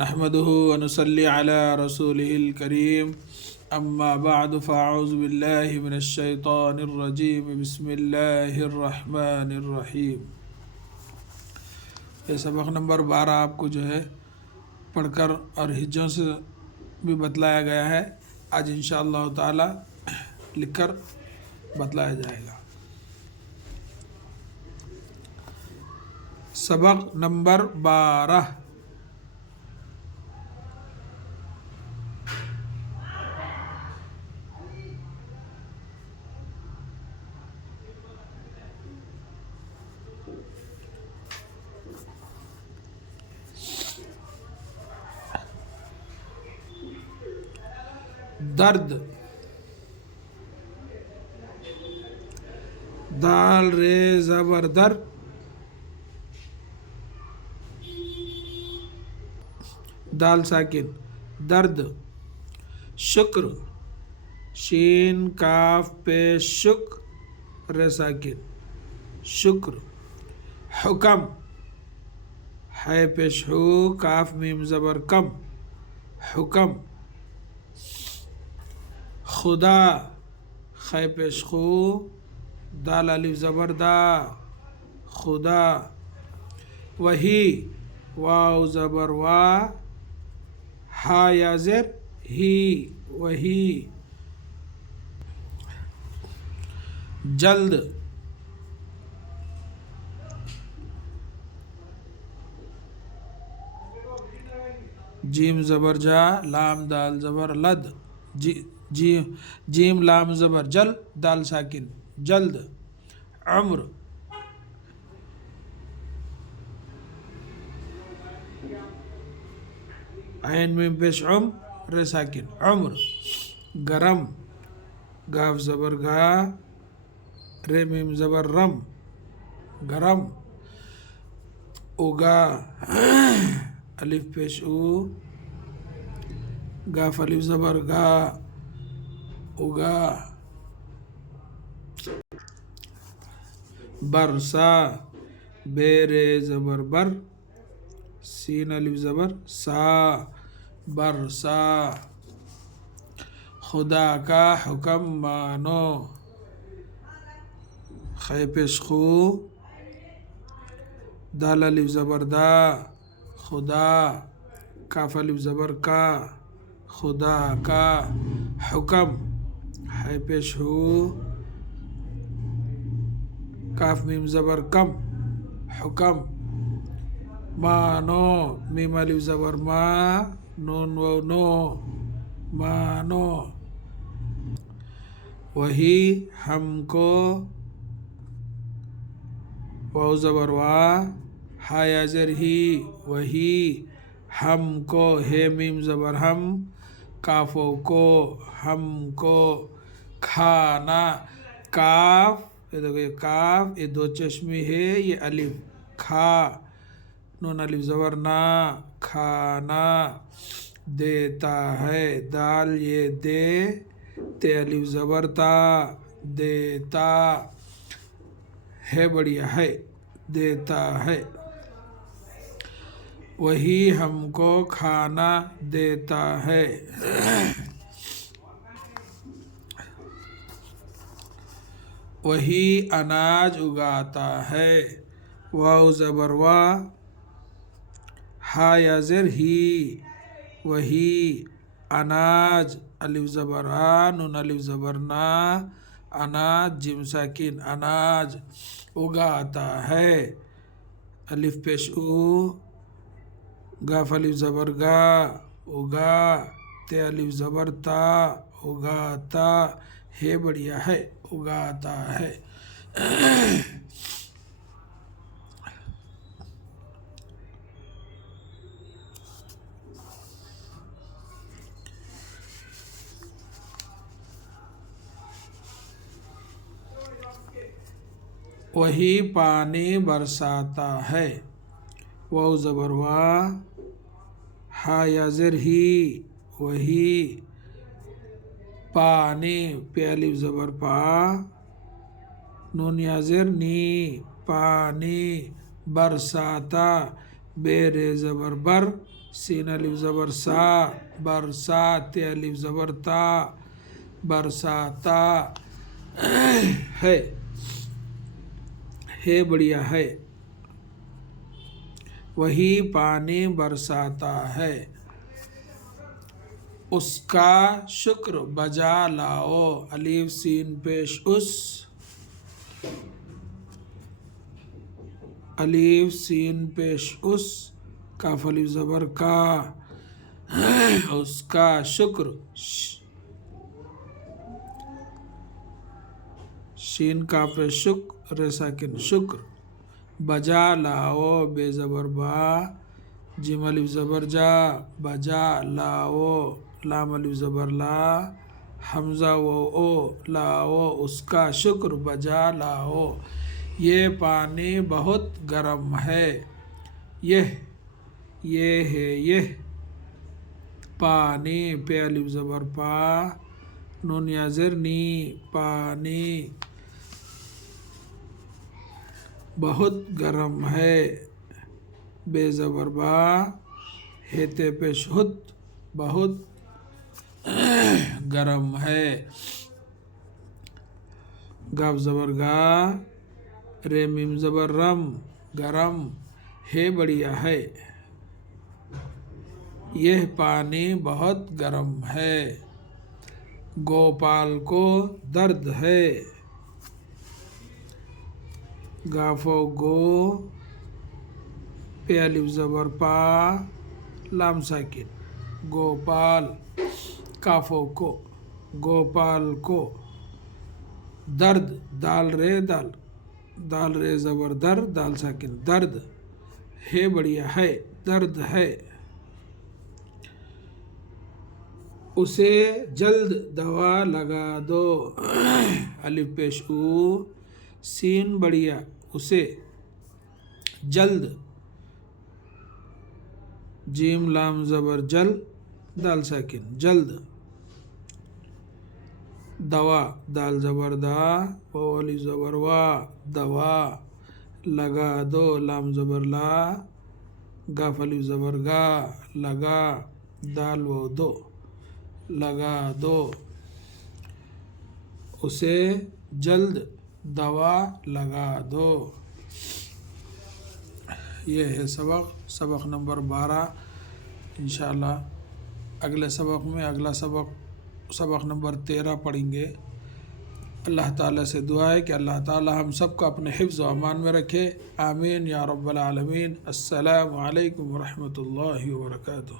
نحمده ونصلي على رسوله الكريم اما بعد فاعوذ بالله من الشیطان الرجیم بسم اللہ الرحمن الرحیم۔ یہ سبق نمبر 12 آپ کو جو ہے پڑھ کر اور ہجوں سے بھی بتلایا گیا ہے، آج انشاءاللہ تعالی لکھ کر بتلایا جائے گا۔ سبق نمبر 12 درد، دال رے زبر در، دال ساکن درد۔ شکر، شین کاف پیش شک رے ساکن شکر۔ حکم، ہے پیش ہو کاف میم زبر کم حکم۔ خدا، خے پیش خو دال الف زبر دا خدا۔ وہی، واو زبر وا ہا یا زر ہی وہی۔ جلد، جیم زبر جا لام دال زبر لد جیم لام زبر جل دال ساکن جلد۔ عمر، عین میم پیش عم رے ساکن عمر۔ گرم، گاف زبر گا رے میم زبر رم گرم۔ اگا، الف پیش او گاف الف زبر گا اگا۔ برسا، بے رے زبر بر سین الف زبر سا برسا۔ خدا کا حکم مانو، خے پیش خو دال الف زبر دا خدا کاف الف زبر کا خدا کا۔ حکم، ہے پیش ہو کاف میم زبر کم حکم۔ مانو، میم الف زبر ما نون و نو مانو۔ وہی، ہم کو واو زبر وا ہا یا زر ہی وہی ہم کو۔ ہے میم زبر ہم کاف و کو ہم کو۔ کھانا، کاف، یہ دیکھو یہ کاف یہ دو چشمی ہے یہ الف کھا نون الف زبر نا کھانا۔ دیتا ہے، دال یہ دے تے الف زبر تا دیتا ہے بڑھیا ہے دیتا ہے۔ وہی ہم کو کھانا دیتا ہے۔ وہی اناج اگاتا ہے، واو زبر وا ہا یا زر ہی وہی اناج الف زبر آ نون الف زبر نا اناج جیم ساکن اناج۔ اگاتا ہے، الف پیش او گاف الف زبر گا اگا تے الف زبر تا اگاتا ہے بڑھیا ہے اگاتا ہے۔ وہی پانی برساتا ہے، واو زبر وا ہا یا زر ہی وہی پانی پہ الف زبر پا نون یا زر نی پانی۔ برساتا، بے رے زبر بر سین الف زبر سا برسا تے الف زبر تا برساتا ہے بڑھیا ہے وہی پانی برساتا ہے اس کا شکر بجا لاؤ الف سین پیش اس الف سین پیش اس کاف الف زبر کا اس کا شکر شین کاف شکر ر ساکن شکر بجا لاؤ بے زبر با جیم الف زبر جا بجا لاؤ لام الف زبر لا حمزہ و او لاؤ اس کا شکر بجا لاؤ یہ پانی بہت گرم ہے یہ ہے یہ پانی پہ الف زبر پا نون یا زر نی پانی بہت گرم ہے بے زبر با ہیتے پیش ہت بہت گرم ہے گاف زبر گا رے میم زبر رم گرم ہے بڑھیا ہے یہ پانی بہت گرم ہے گوپال کو درد ہے گافو گو پہ الف زبر پا لام ساکن گوپال کافو کو گوپال کو درد دال رے زبر در دال ساکن درد ہے بڑھیا ہے درد ہے اسے جلد دوا لگا دو الف پیش او سین بڑھیا اسے جلد جیم لام زبر جل دال ساکن جلد دوا دال زبر دا او الف زبر وا دوا لگا دو لام زبر لا گاف الف زبر گا لگا دال و دو لگا دو اسے جلد دوا لگا دو یہ ہے سبق نمبر 12 انشاءاللہ اگلے سبق میں اگلا سبق نمبر 13 پڑھیں گے اللہ تعالیٰ سے دعا ہے کہ اللہ تعالیٰ ہم سب کو اپنے حفظ و امان میں رکھے آمین یا رب العالمین السلام علیکم ورحمۃ اللہ وبرکاتہ